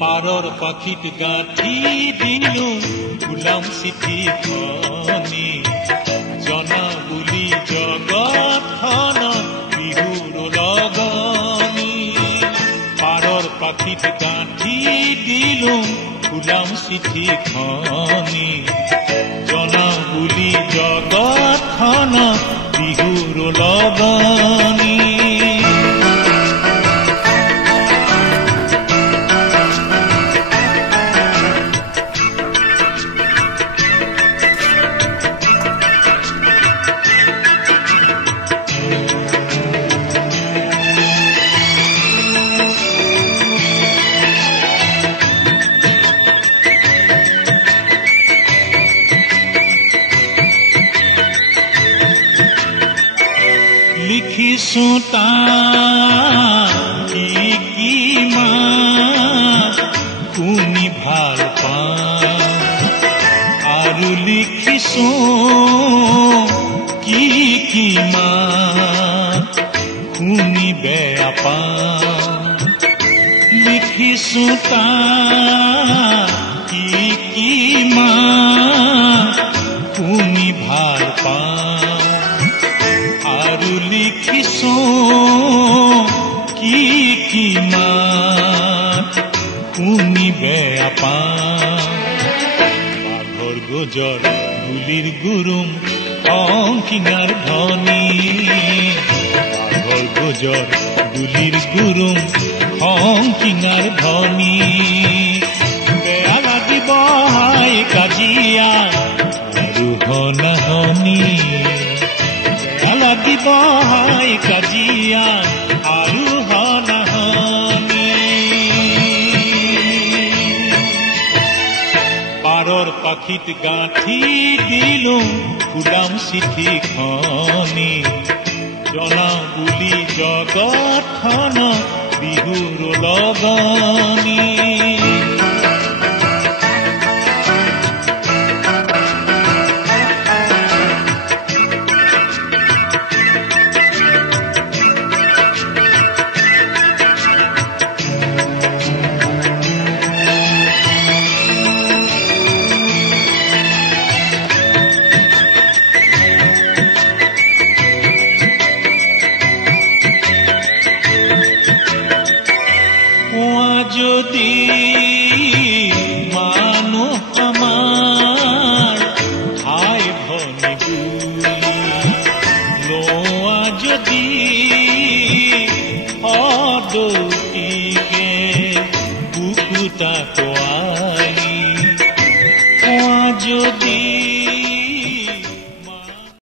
পাৰৰ পাখিত গাঁঠি দিলো গোলাম চিঠিখনি জনা বুলি জগতখন বিহুৰ লগনি পাৰৰ পাখিত গাঁঠি দিলো গোলাম চিঠিখনি জনা বুলি জগতখন বিহুৰ লগনি লিখিছো কি শুনি ভাল পাওঁ আৰু লিখিছো কি শুনি বেয়া পাওঁ লিখিছো কি শুনি ভাল পাওঁ আৰু লিখিছো কি শুনি বেয়া পাওঁ বাঘৰ গোজৰ গুলিৰ গুৰুম অংকিঙাৰ ধ্বনি বাঘৰ গোজৰ গুলিৰ গুৰুম অংকিঙাৰ ধ্বনি বেয়া লাগিব হাই কাজিয়া আৰু হনাহনি লাগিব হাই কাজিয়া আৰু হনাহনি পাৰৰ পাখিত গাঁঠি দিলো গোলাম চিঠিখনি জনা বুলি জগতখন বিহুৰ লগনি যদি মানুহ আমাৰ ভাই ভনী বুলি লোৱা যদি সদৌতিকে বুকুটা পোৱালি যদি